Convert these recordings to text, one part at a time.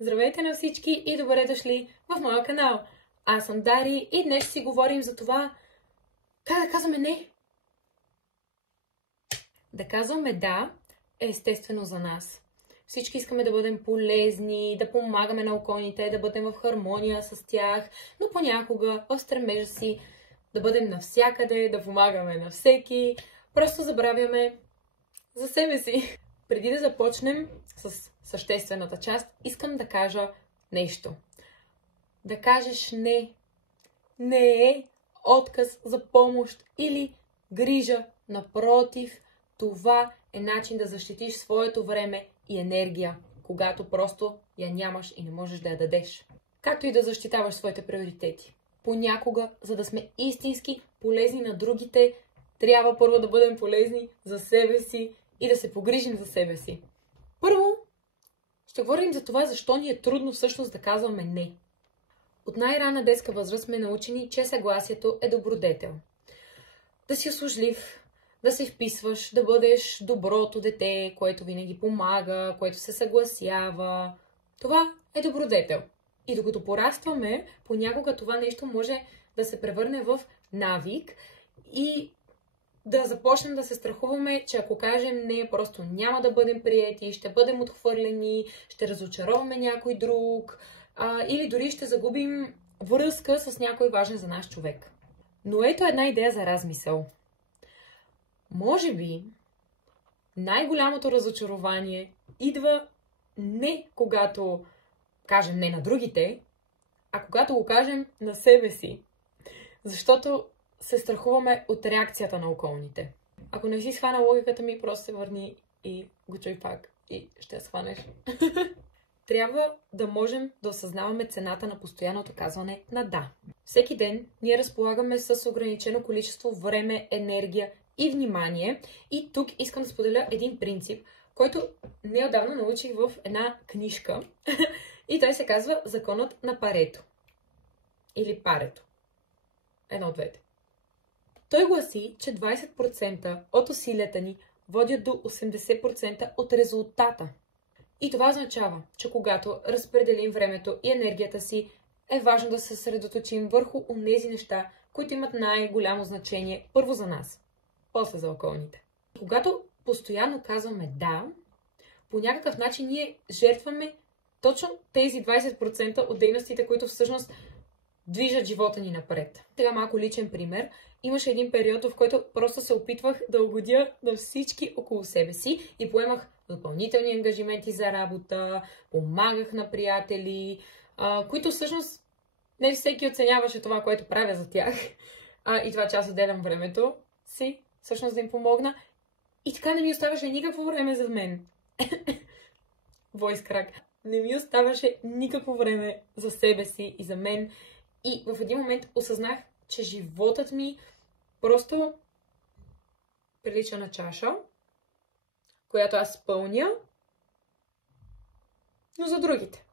Здравейте на всички и добре дошли в моя канал. Аз съм Дари и днес ще си говорим за това как да казваме не. Да казваме да е естествено за нас. Всички искаме да бъдем полезни, да помагаме на околните, да бъдем в хармония с тях, но понякога в стремежа си да бъдем навсякъде, да помагаме на всеки, просто забравяме за себе си. Преди да започнем с съществената част, искам да кажа нещо. Да кажеш не е отказ за помощ или грижа. Напротив, това е начин да защитиш своето време и енергия, когато просто я нямаш и не можеш да я дадеш. Както и да защитаваш своите приоритети. Понякога, за да сме истински полезни на другите, трябва първо да бъдем полезни за себе си и да се погрижим за себе си. Първо, ще говорим за това, защо ни е трудно всъщност да казваме не. От най-ранна детска възраст сме научени, че съгласието е добродетел. Да си услужлив, да се вписваш, да бъдеш доброто дете, което винаги помага, което се съгласява. Това е добродетел. И докато порастваме, понякога това нещо може да се превърне в навик и да започнем да се страхуваме, че ако кажем не, просто няма да бъдем приети, ще бъдем отхвърлени, ще разочароваме някой друг или дори ще загубим връзка с някой важен за наш човек. Но ето една идея за размисъл. Може би най-голямото разочарование идва не когато кажем не на другите, а когато го кажем на себе си. Защото се страхуваме от реакцията на околните. Ако не си схвана логиката ми, просто се върни и го чуй пак и ще я схванеш. Трябва да можем да осъзнаваме цената на постоянното казване на да. Всеки ден ние разполагаме с ограничено количество време, енергия и внимание. И тук искам да споделя един принцип, който неотдавна научих в една книжка. И той се казва Законът на Парето. Или Парето. Едно от двете. Той гласи, че 20% от усилията ни водят до 80% от резултата. И това означава, че когато разпределим времето и енергията си, е важно да се съсредоточим върху онези неща, които имат най-голямо значение първо за нас, после за околните. Когато постоянно казваме да, по някакъв начин ние жертваме точно тези 20% от дейностите, които всъщност движат живота ни напред. Сега малко личен пример. Имаше един период, в който просто се опитвах да угодя на всички около себе си и поемах допълнителни ангажименти за работа, помагах на приятели, които всъщност не всеки оценяваше това, което правя за тях. И това, че аз отделям времето си, всъщност да им помогна. И така не ми оставаше никакво време за мен. Voice crack. Не ми оставаше никакво време за себе си и за мен. И в един момент осъзнах, че животът ми просто прилича на чаша, която аз пълня, но за другите.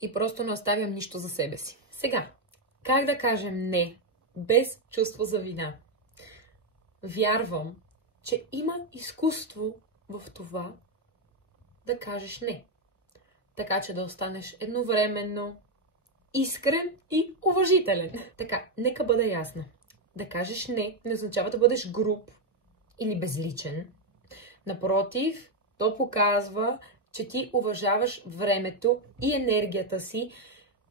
И просто не оставям нищо за себе си. Сега, как да кажем не, без чувство за вина? Вярвам, че има изкуство в това да кажеш не. Така че да останеш едновременно искрен и уважителен. Така, нека бъда ясна. Да кажеш не означава да бъдеш груб или безличен. Напротив, то показва, че ти уважаваш времето и енергията си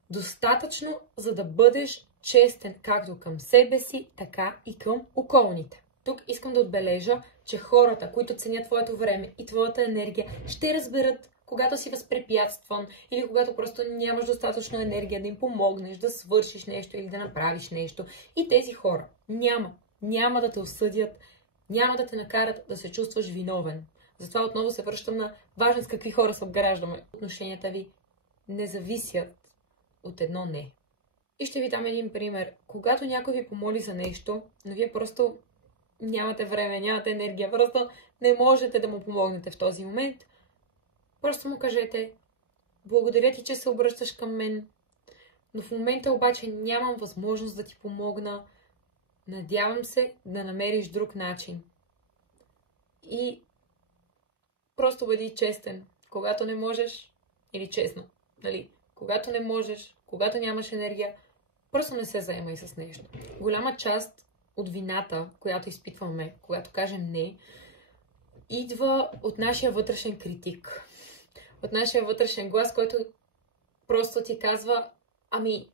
достатъчно, за да бъдеш честен както към себе си, така и към околните. Тук искам да отбележа, че хората, които ценят твоето време и твоята енергия, ще разберат, когато си възпрепятстван или когато просто нямаш достатъчно енергия да им помогнеш, да свършиш нещо или да направиш нещо. И тези хора няма да те осъдят, няма да те накарат да се чувстваш виновен. Затова отново се връщам на важно с какви хора се обграждаме. Отношенията ви не зависят от едно не. И ще ви дам един пример. Когато някой ви помоли за нещо, но вие просто нямате време, нямате енергия, просто не можете да му помогнете в този момент, просто му кажете: благодаря ти, че се обръщаш към мен, но в момента обаче нямам възможност да ти помогна. Надявам се да намериш друг начин. И просто бъди честен, когато не можеш, или честно, нали, когато не можеш, когато нямаш енергия, просто не се заемай с нещо. Голяма част от вината, която изпитваме, когато кажем не, идва от нашия вътрешен критик. От нашия вътрешен глас, който просто ти казва, ами,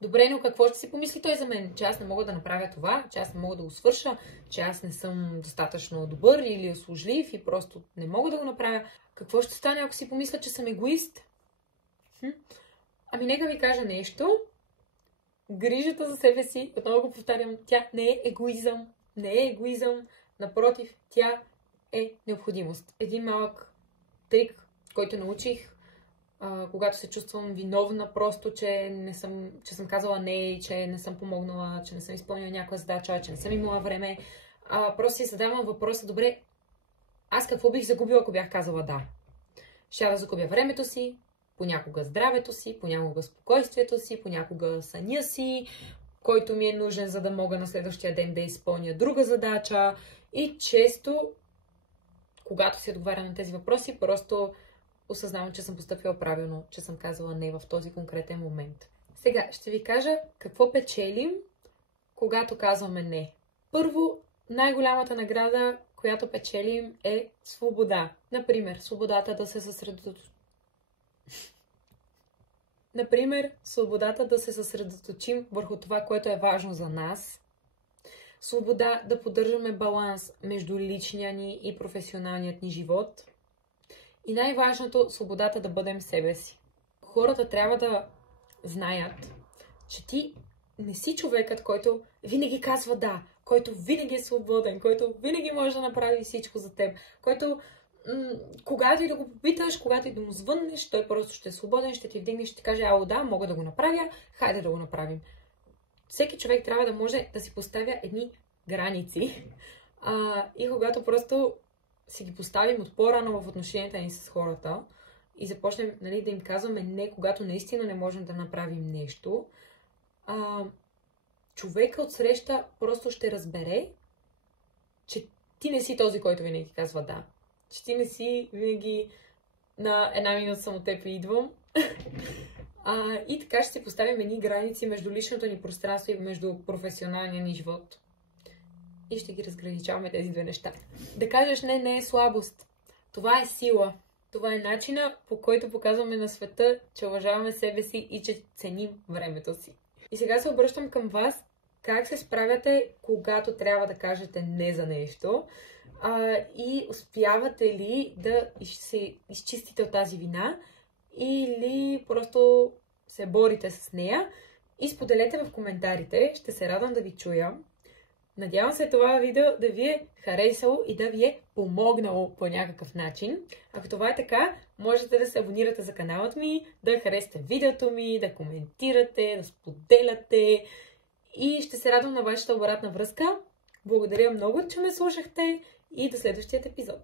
добре, но какво ще си помисли той за мен? Че аз не мога да направя това, че аз не мога да го свърша, че аз не съм достатъчно добър или услужлив и просто не мога да го направя. Какво ще стане, ако си помисля, че съм егоист? Ами нека ви кажа нещо. Грижата за себе си, отново го повтарям, тя не е егоизъм. Не е егоизъм. Напротив, тя е необходимост. Един малък трик, който научих, когато се чувствам виновна просто, че съм казала не, че не съм помогнала, че не съм изпълнила някаква задача, че не съм имала време. Просто си задавам въпроса, добре, аз какво бих загубила, ако бях казала да? Ще да загубя времето си, понякога здравето си, понякога спокойствието си, понякога съня си, който ми е нужен, за да мога на следващия ден да изпълня друга задача. И често, когато си отговарям на тези въпроси, просто осъзнавам, че съм постъпила правилно, че съм казала не в този конкретен момент. Сега ще ви кажа какво печелим, когато казваме не. Първо, най-голямата награда, която печелим, е свобода. Например, свободата да се съсредоточим върху това, което е важно за нас. Свобода да поддържаме баланс между личния ни и професионалният ни живот. И най-важното, свободата да бъдем себе си. Хората трябва да знаят, че ти не си човекът, който винаги казва да, който винаги е свободен, който винаги може да направи всичко за теб, който когато и да го попиташ, когато и да му звъннеш, той просто ще е свободен, ще ти вдигне, ще ти каже, ало да, мога да го направя, хайде да го направим. Всеки човек трябва да може да си поставя едни граници и когато просто си ги поставим от по-рано в отношенията ни с хората и започнем, нали, да им казваме не, когато наистина не можем да направим нещо, човека отсреща просто ще разбере, че ти не си този, който винаги казва да. Че ти не си винаги на една минута съм от теб и идвам. И така ще си поставим едни граници между личното ни пространство и между професионалния ни живот. И ще ги разграничаваме тези две неща. Да кажеш не е слабост. Това е сила. Това е начина, по който показваме на света, че уважаваме себе си и че ценим времето си. И сега се обръщам към вас. Как се справяте, когато трябва да кажете не за нещо? И успявате ли да се изчистите от тази вина? Или просто се борите с нея? И споделете в коментарите. Ще се радвам да ви чуя. Надявам се това видео да ви е харесало и да ви е помогнало по някакъв начин. Ако това е така, можете да се абонирате за каналът ми, да харесате видеото ми, да коментирате, да споделяте и ще се радвам на вашата обратна връзка. Благодаря много, че ме слушахте и до следващия епизод.